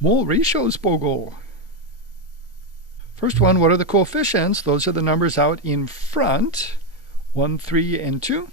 Mole ratios, Bogle. First one, what are the coefficients? Those are the numbers out in front, 1, 3, and 2.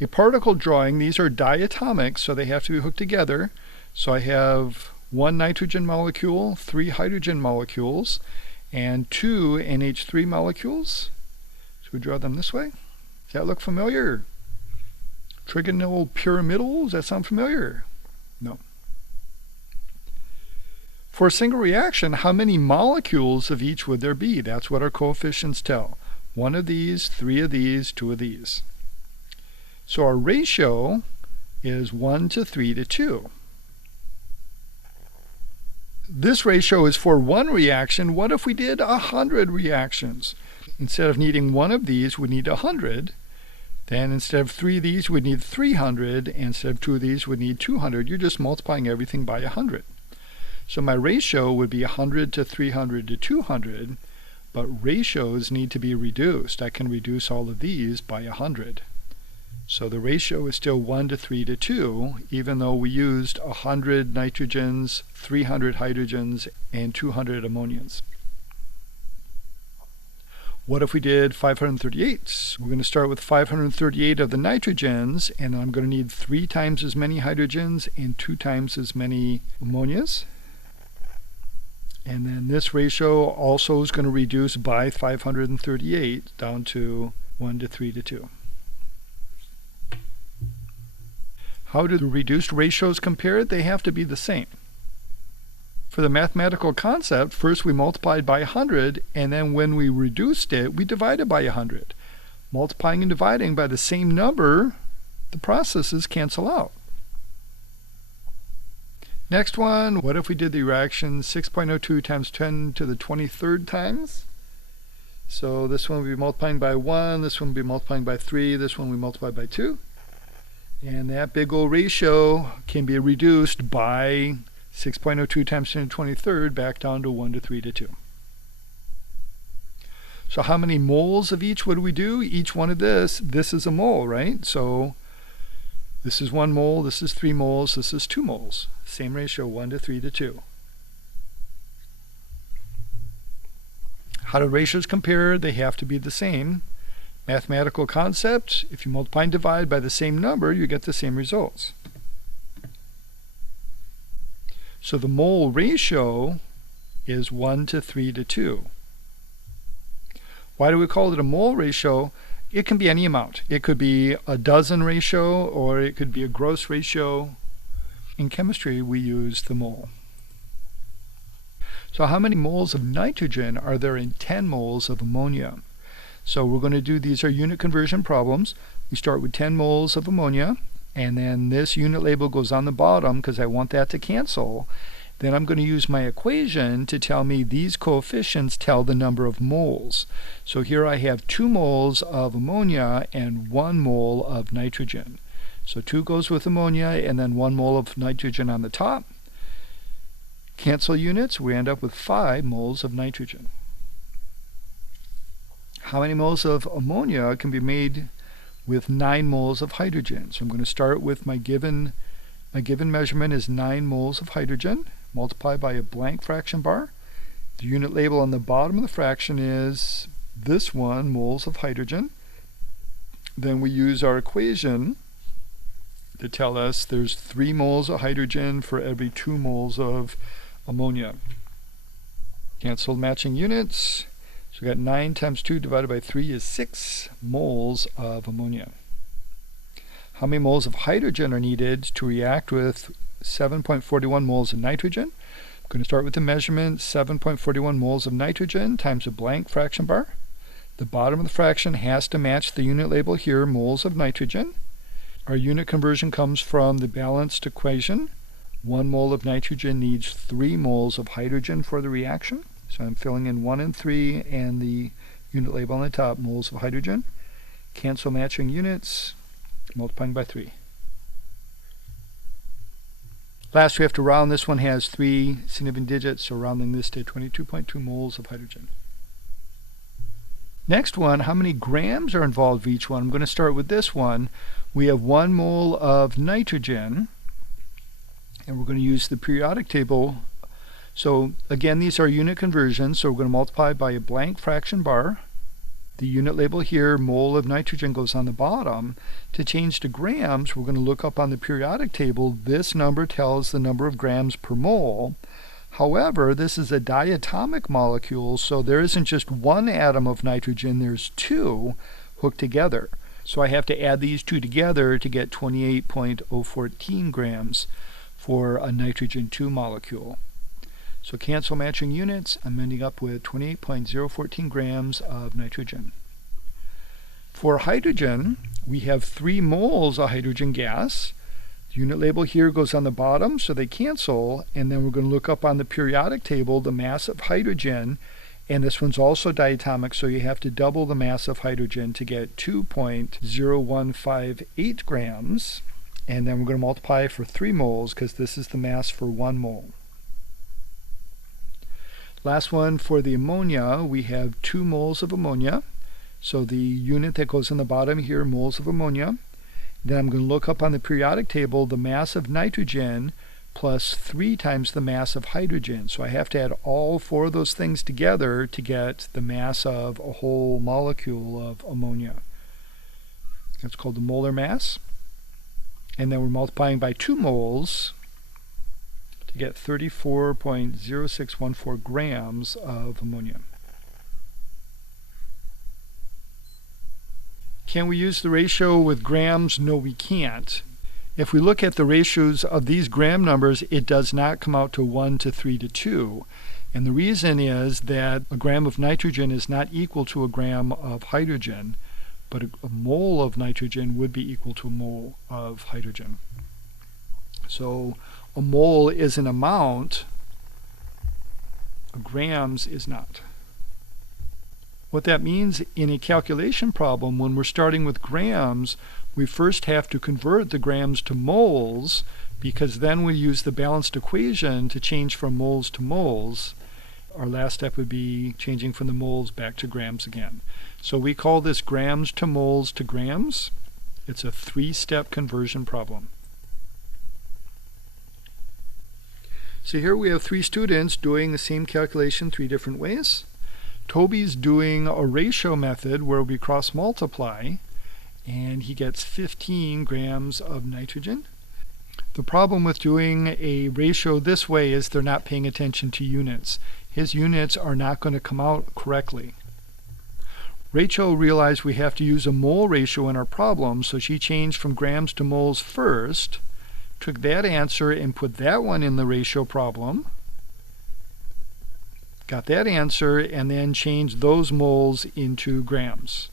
A particle drawing, these are diatomic, so they have to be hooked together. So I have 1 nitrogen molecule, 3 hydrogen molecules, and 2 NH3 molecules. So we draw them this way. Does that look familiar? Trigonal pyramidal, does that sound familiar? No. For a single reaction, how many molecules of each would there be? That's what our coefficients tell. 1 of these, 3 of these, 2 of these. So our ratio is 1 to 3 to 2. This ratio is for one reaction. What if we did 100 reactions? Instead of needing 1 of these, we need 100. Then instead of 3 of these, we'd need 300. And instead of 2 of these, we'd need 200. You're just multiplying everything by 100. So my ratio would be 100 to 300 to 200, but ratios need to be reduced. I can reduce all of these by 100. So the ratio is still 1 to 3 to 2, even though we used 100 nitrogens, 300 hydrogens, and 200 ammonias. What if we did 538? We're going to start with 538 of the nitrogens, and I'm going to need 3 times as many hydrogens and 2 times as many ammonias. And then this ratio also is going to reduce by 538 down to 1 to 3 to 2. How do the reduced ratios compare? They have to be the same. For the mathematical concept, first we multiplied by 100, and then when we reduced it, we divided by 100. Multiplying and dividing by the same number, the processes cancel out. Next one, what if we did the reaction 6.02 times 10 to the 23rd times? So this one will be multiplying by 1, this one will be multiplying by 3, this one will be multiplied by 2. And that big old ratio can be reduced by 6.02 times 10 to the 23rd back down to 1 to 3 to 2. So how many moles of each would we do? Each one of this is a mole, right? So this is 1 mole, this is 3 moles, this is 2 moles. Same ratio, 1 to 3 to 2. How do ratios compare? They have to be the same. Mathematical concept, if you multiply and divide by the same number, you get the same results. So the mole ratio is 1 to 3 to 2. Why do we call it a mole ratio? It can be any amount. It could be a dozen ratio, or it could be a gross ratio. In chemistry, we use the mole. So how many moles of nitrogen are there in 10 moles of ammonia? So we're going to do, these are unit conversion problems. We start with 10 moles of ammonia, and then this unit label goes on the bottom because I want that to cancel. Then I'm going to use my equation to tell me these coefficients tell the number of moles. So here I have 2 moles of ammonia and 1 mole of nitrogen. So 2 goes with ammonia and then 1 mole of nitrogen on the top. Cancel units, we end up with 5 moles of nitrogen. How many moles of ammonia can be made with 9 moles of hydrogen? So I'm going to start with my given measurement is 9 moles of hydrogen, multiplied by a blank fraction bar. The unit label on the bottom of the fraction is this one, moles of hydrogen. Then we use our equation to tell us there's 3 moles of hydrogen for every 2 moles of ammonia. Cancel matching units. So we got 9 times 2 divided by 3 is 6 moles of ammonia. How many moles of hydrogen are needed to react with 7.41 moles of nitrogen? I'm going to start with the measurement, 7.41 moles of nitrogen times a blank fraction bar. The bottom of the fraction has to match the unit label here, moles of nitrogen. Our unit conversion comes from the balanced equation. 1 mole of nitrogen needs 3 moles of hydrogen for the reaction. So I'm filling in 1 and 3 and the unit label on the top, moles of hydrogen. Cancel matching units, multiplying by 3. Last we have to round. This one has 3 significant digits, so rounding this to 22.2 moles of hydrogen. Next one, how many grams are involved for each one? I'm going to start with this one. We have 1 mole of nitrogen, And we're going to use the periodic table. So again, these are unit conversions, so we're going to multiply by a blank fraction bar. The unit label here, mole of nitrogen, goes on the bottom. To change to grams, we're going to look up on the periodic table. This number tells the number of grams per mole. However, this is a diatomic molecule, so there isn't just one atom of nitrogen, there's two hooked together. So I have to add these two together to get 28.014 grams for a nitrogen 2 molecule. So cancel matching units, I'm ending up with 28.014 grams of nitrogen. For hydrogen, we have 3 moles of hydrogen gas. The unit label here goes on the bottom, so they cancel, and then we're going to look up on the periodic table the mass of hydrogen, and this one's also diatomic, so you have to double the mass of hydrogen to get 2.0158 grams, and then we're going to multiply for 3 moles because this is the mass for 1 mole. Last one, for the ammonia, we have 2 moles of ammonia. So the unit that goes on the bottom here, moles of ammonia. Then I'm going to look up on the periodic table the mass of nitrogen plus 3 times the mass of hydrogen. So I have to add all 4 of those things together to get the mass of a whole molecule of ammonia. That's called the molar mass. And then we're multiplying by 2 moles to get 34.0614 grams of ammonia. Can we use the ratio with grams? No, we can't. If we look at the ratios of these gram numbers, it does not come out to 1 to 3 to 2. And the reason is that a gram of nitrogen is not equal to a gram of hydrogen, but a mole of nitrogen would be equal to a mole of hydrogen. So a mole is an amount, a grams is not. What that means in a calculation problem, when we're starting with grams, we first have to convert the grams to moles, because then we use the balanced equation to change from moles to moles. Our last step would be changing from the moles back to grams again. So we call this grams to moles to grams. It's a 3-step conversion problem. So here we have 3 students doing the same calculation 3 different ways. Toby's doing a ratio method where we cross multiply, and he gets 15 grams of nitrogen. The problem with doing a ratio this way is they're not paying attention to units. His units are not going to come out correctly. Rachel realized we have to use a mole ratio in our problem, so she changed from grams to moles first, took that answer and put that one in the ratio problem, got that answer, and then changed those moles into grams.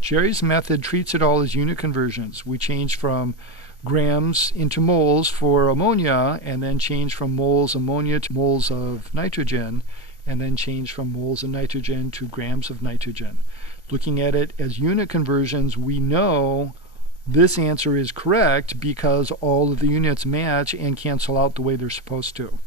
Jerry's method treats it all as unit conversions. We change from grams into moles for ammonia, and then change from moles ammonia to moles of nitrogen, and then change from moles of nitrogen to grams of nitrogen. Looking at it as unit conversions, we know this answer is correct because all of the units match and cancel out the way they're supposed to.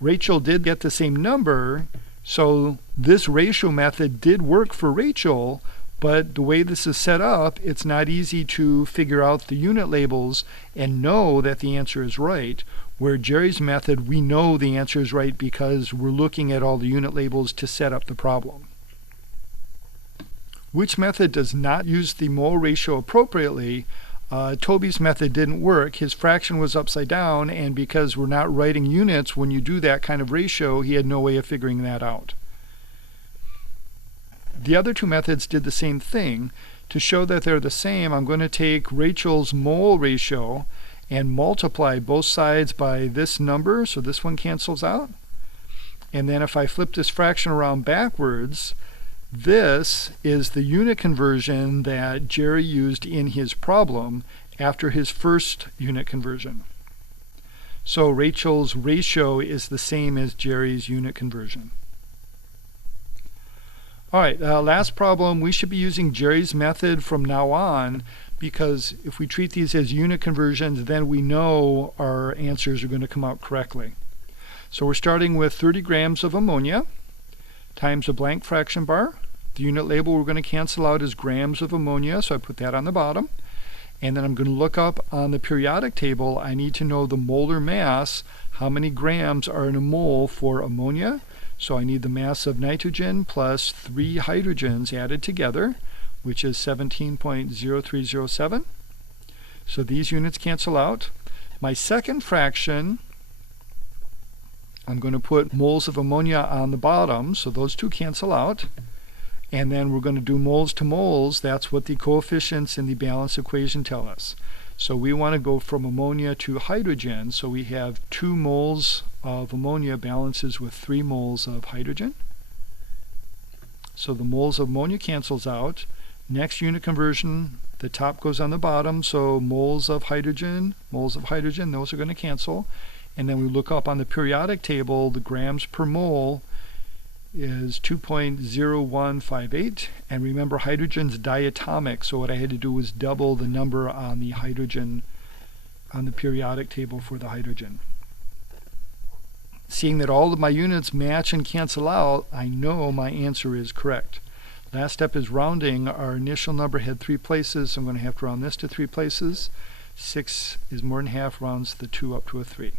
Rachel did get the same number, so this ratio method did work for Rachel, but the way this is set up, it's not easy to figure out the unit labels and know that the answer is right. Where Jerry's method, we know the answer is right because we're looking at all the unit labels to set up the problem. Which method does not use the mole ratio appropriately? Toby's method didn't work. His fraction was upside down, and because we're not writing units when you do that kind of ratio, he had no way of figuring that out. The other 2 methods did the same thing. To show that they're the same, I'm going to take Rachel's mole ratio and multiply both sides by this number, so this one cancels out. And then if I flip this fraction around backwards, this is the unit conversion that Jerry used in his problem after his first unit conversion. So Rachel's ratio is the same as Jerry's unit conversion. Alright, last problem, we should be using Jerry's method from now on, because if we treat these as unit conversions, then we know our answers are going to come out correctly. So we're starting with 30 grams of ammonia times a blank fraction bar. The unit label we're going to cancel out is grams of ammonia, so I put that on the bottom. And then I'm going to look up on the periodic table. I need to know the molar mass, how many grams are in a mole for ammonia. So I need the mass of nitrogen plus 3 hydrogens added together, which is 17.0307. So these units cancel out. My second fraction, I'm going to put moles of ammonia on the bottom, so those two cancel out. And then we're going to do moles to moles. That's what the coefficients in the balance equation tell us. So we want to go from ammonia to hydrogen. So we have 2 moles of ammonia balances with 3 moles of hydrogen. So the moles of ammonia cancels out. Next unit conversion, the top goes on the bottom. So moles of hydrogen, those are going to cancel. And then we look up on the periodic table, the grams per mole is 2.0158, and remember hydrogen's diatomic, so what I had to do was double the number on the hydrogen on the periodic table for the hydrogen. Seeing that all of my units match and cancel out, I know my answer is correct. Last step is rounding. Our initial number had 3 places, so I'm going to have to round this to 3 places. 6 is more than half, rounds the 2 up to a 3.